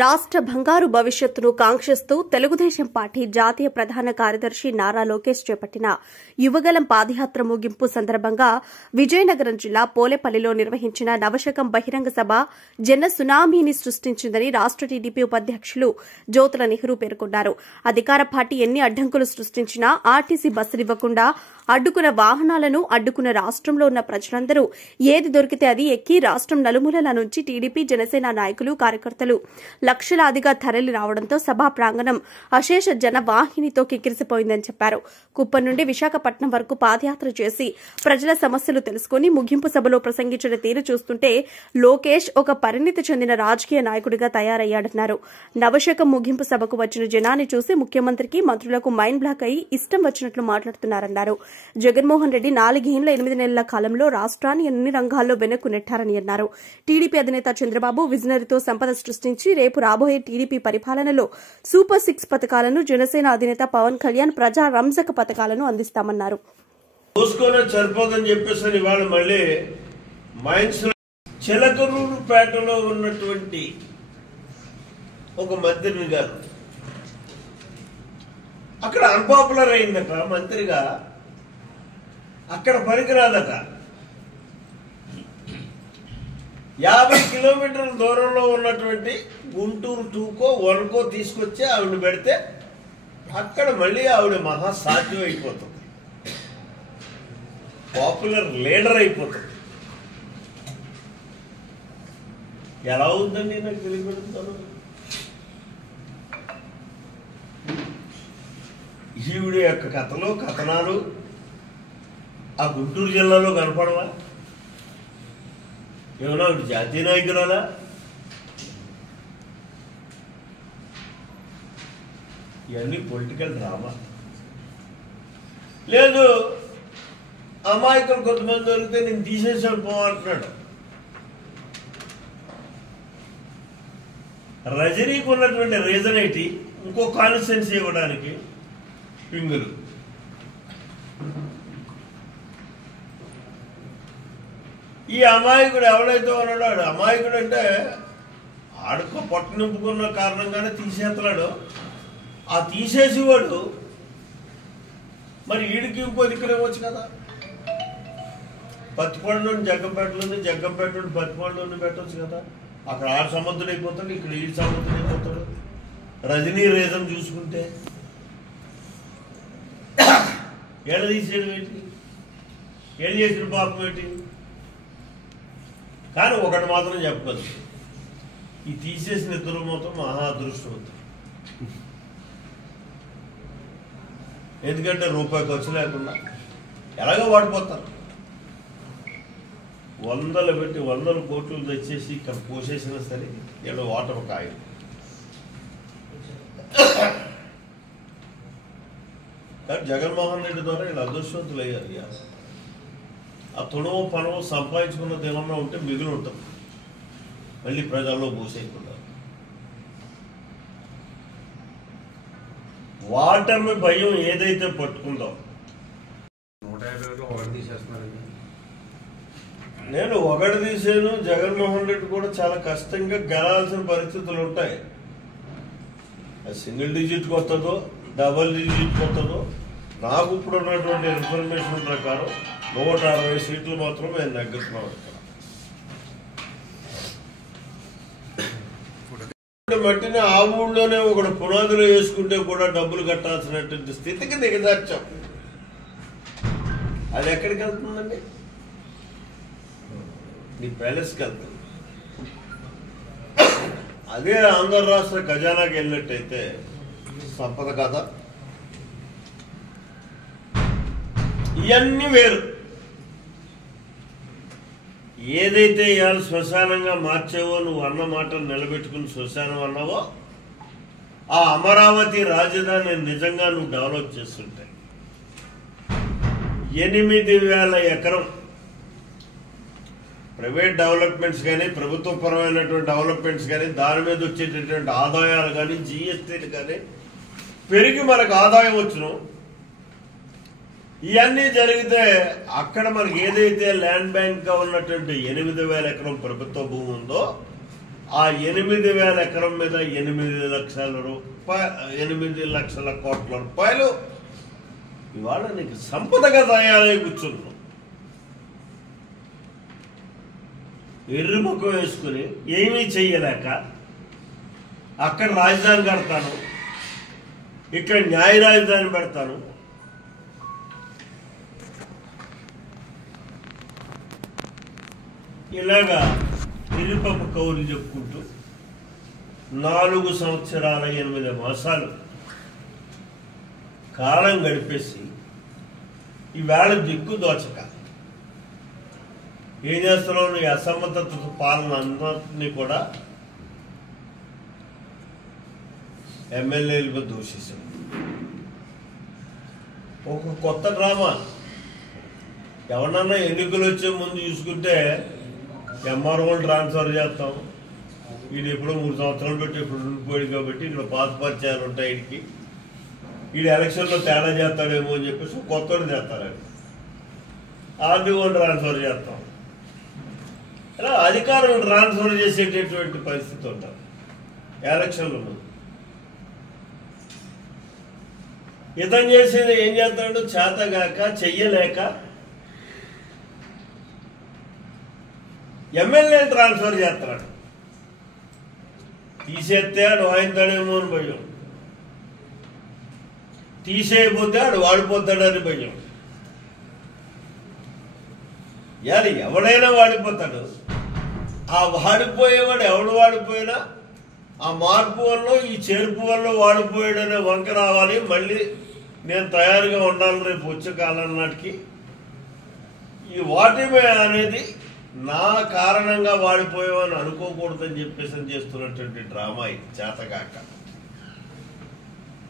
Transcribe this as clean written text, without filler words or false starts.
రాష్ట్ర బంగారు భవిష్యత్తును కాంక్షిస్తూ తెలుగుదేశం పార్టీ జాతీయ ప్రధాన కార్యదర్శి నారా లోకేష్ చేపట్టిన యువగలం పాదయాత్ర ముగింపు సందర్భంగా విజయనగరం జిల్లా పోలేపల్లిలో నిర్వహించిన నవశకం బహిరంగ సభ జన సునామీని సృష్టించిందని రాష్ట్ర టీడీపీ ఉపాధ్యక్షులు జ్యోతుల నెహ్రూ పేర్కొన్నారు. అధికార పార్టీ ఎన్ని అడ్డంకులు సృష్టించినా ఆర్టీసీ బస్సులు ఇవ్వకుండా అడ్డుకున్న వాహనాలను అడ్డుకున్న రాష్ట్రంలో ఉన్న ప్రజలందరూ ఏది దొరికితే అది ఎక్కి రాష్ట్రం నలుమూలల నుంచి టీడీపీ జనసేన నాయకులు కార్యకర్తలు లక్షలాదిగా తరలి రావడంతో సభా ప్రాంగణం అశేష జనవాహినితో కిక్కిరిసిపోయిందని చెప్పారు. కుప్పం నుండి విశాఖపట్నం వరకు పాదయాత్ర చేసి ప్రజల సమస్యలు తెలుసుకుని ముగింపు సభలో ప్రసంగించిన తీరు చూస్తుంటే లోకేష్ ఒక పరిణితి చెందిన రాజకీయ నాయకుడిగా తయారయ్యాడన్నారు. నవశకం ముగింపు సభకు వచ్చిన జనాన్ని చూసి ముఖ్యమంత్రికి మంత్రులకు మైండ్ బ్లాక్ అయి ఇష్టం వచ్చినట్లు మాట్లాడుతున్నారన్నారు. జగన్మోహన్ రెడ్డి 4 ఏళ్ల 8 నెలల కాలంలో రాష్ట్రాన్ని అన్ని రంగాల్లో వెనక్కు నెట్టారని అన్నారు. టీడీపీ అధినేత చంద్రబాబు విజనరీతో సంపద సృష్టించి రేపు రాబోయే టీడీపీ పరిపాలనలో సూపర్ 6 పథకాలను, జనసేన అధినేత పవన్ కళ్యాణ్ ప్రజా రంజక పథకాలను అందిస్తామన్నారు. చిలకలూరుపేటలో ఉన్నటువంటి ఒక మంత్రి గారు అక్కడ అన్పాపులర్ అయిందట. మంత్రిగా అక్కడ పనికిరాదట. 50 కిలోమీటర్ల దూరంలో ఉన్నటువంటి గుంటూరు 2కో 1కో తీసుకొచ్చి ఆవిడ పెడితే అక్కడ మళ్ళీ ఆవిడ మహాసాధ్యం అయిపోతుంది, పాపులర్ లీడర్ అయిపోతుంది. ఎలా ఉందండి నాకు తెలియబెడుతాను. ఈవిడ యొక్క కథలు కథనాలు ఆ గుంటూరు జిల్లాలో కనపడవా? ఏమన్నా జాతీయ నాయకురాలా? ఇవన్నీ పొలిటికల్ డ్రామా. లేదు, అమాయకులు కొంతమంది దొరికితే నేను తీసేసాను పోవాలంటున్నాడు. రజనీకి ఉన్నటువంటి రీజన్ ఏంటి? ఇంకో కాన్స్టిట్యున్సీ ఇవ్వడానికి పింగులు. ఈ అమాయకుడు ఎవడైతే ఉన్నాడో ఆడు అమాయకుడు అంటే ఆడుకో పొట్ట నింపుకున్న కారణంగానే తీసేస్తున్నాడు. ఆ తీసేసేవాడు మరి వీడికి ఇంకో దిక్కులు ఇవ్వచ్చు కదా. పత్తిపాడు నుండి జగ్గంపేటలోని, జగ్గంపేట నుండి పత్తిపాడులోని పెట్టవచ్చు కదా. అక్కడ ఆడు సముద్రుడు అయిపోతాడు, ఇక్కడ ఈ సముద్రుడు అయిపోతాడు. రజనీ రీజన్ చూసుకుంటే ఏడ తీసేయడం ఏంటి? ఏం చేసిన పాపం ఏంటి? కానీ ఒకటి మాత్రం చెప్పగలదు, ఈ తీసేసిన ఇద్దరు మాత్రం మహా అదృష్టవంతులు. ఎందుకంటే రూపాయి ఖర్చు లేకుండా ఎలాగో వాడిపోతారు. 100 పెట్టి 100 కోట్లు తెచ్చేసి ఇక్కడ పోసేసినా సరే ఏదో వాటర్ కాయ. కానీ జగన్మోహన్ రెడ్డి ద్వారా వీళ్ళు అదృష్టవంతులు అయ్యారు. ఆ తుణువు పనువు సంపాదించుకున్నది ఏమన్నా ఉంటే మిగిలి ఉంటుంది, మళ్ళీ ప్రజల్లో పూసేయకుండా. వాటర్ని భయం ఏదైతే పట్టుకుందాం, నేను ఒకటి తీసాను. జగన్మోహన్ రెడ్డి కూడా చాలా కష్టంగా గెలాల్సిన పరిస్థితులు ఉంటాయి. సింగిల్ డిజిట్ వస్తుందో డబుల్ డిజిట్ వస్తుందో, నాకు ఇప్పుడు ఉన్నటువంటి ఇన్ఫర్మేషన్ ప్రకారం 160 సీట్లు మాత్రం మేము నెగ్గుతున్నాం. మట్టిని ఆ ఊళ్ళోనే ఒకడు పునాదులు వేసుకుంటే కూడా డబ్బులు కట్టాల్సినటువంటి స్థితికి దిగజార్చాం. అది ఎక్కడికి వెళ్తుందండి? నీ ప్యాలెస్కి వెళ్తుంది. అదే ఆంధ్ర రాష్ట్ర ఖజానాకి వెళ్ళినట్టయితే సంపద కదా. ఇవన్నీ వేరు. ఏదైతే ఇవాళ శ్మశానంగా మార్చావో, నువ్వు అన్న మాటలు నిలబెట్టుకుని శ్మశానం అన్నావో, ఆ అమరావతి రాజధాని నిజంగా నువ్వు డెవలప్ చేస్తుంటే 8,000 ఎకరం ప్రైవేట్ డెవలప్మెంట్స్ కానీ, ప్రభుత్వపరమైనటువంటి డెవలప్మెంట్స్ కానీ, దాని మీద వచ్చేటటువంటి ఆదాయాలు కానీ, జిఎస్టీలు కానీ పెరిగి మనకు ఆదాయం వచ్చును. ఇవన్నీ జరిగితే అక్కడ మనకి ఏదైతే ల్యాండ్ బ్యాంక్ గా ఉన్నటువంటి 8,000 ఎకరం ప్రభుత్వ భూమి ఉందో ఆ 8,000 ఎకరం మీద 8 లక్షల కోట్ల రూపాయలు ఇవాళ నీకు సంపదగా తయారై కూర్చున్నాం. ఎర్రి ముఖం వేసుకుని ఏమీ చెయ్యలేక అక్కడ రాజధాని కడతాను, ఇక్కడ న్యాయ రాజధాని పెడతాను, ఇలాగా ఇరుపప్పు కౌలు చెప్పుకుంటూ 4 సంవత్సరాల 8 మాసాలు కాలం గడిపేసి ఈవేళ దిక్కు దోచక ఏం చేస్తున్నావు? నీ అసమర్థత పాలన అందరినీ కూడా ఎమ్మెల్యేలు దూషిస్తాం. ఒక కొత్త డ్రామా. ఎవరన్నా ఎన్నికలు వచ్చే ముందు చూసుకుంటే ఎంఆర్ఓలు ట్రాన్స్ఫర్ చేస్తాం, వీడు ఎప్పుడో 3 సంవత్సరాలు పెట్టి ఇప్పుడు ఉండిపోయాడు కాబట్టి ఇక్కడ పాత పరిచయాలు ఉంటాయి, వీడు ఎలక్షన్లో తేడా చేస్తాడేమో అని చెప్పేసి కొత్తని చేస్తారండి. ఆర్డీఓని ట్రాన్స్ఫర్ చేస్తాం. ఇలా అధికారులు ట్రాన్స్ఫర్ చేసేటటువంటి పరిస్థితి ఉంటుంది ఎలక్షన్లు. ఇతను చేసేది ఏం చేస్తాడు? చేతగాక చెయ్యలేక ఎమ్మెల్యేని ట్రాన్స్ఫర్ చేస్తాడు. తీసేస్తే ఆడు వాయిస్తాడేమో అని భయం, తీసేయకపోతే ఆడు వాడిపోతాడని భయం. యాలి ఎవడైనా వాడిపోతాడు. ఆ వాడిపోయేవాడు ఎవడు వాడిపోయినా ఆ మార్పు వల్ల ఈ చేర్పు వల్ల వాడిపోయాడనే వంక రావాలి. మళ్ళీ నేను తయారుగా ఉండాలి రేపు వచ్చే కాలం నాటికి. ఈ వాటిమే అనేది నా కారణంగా వాడిపోయామని అనుకోకూడదని చెప్పేసి చేస్తున్నటువంటి డ్రామా ఇది చేతగాక.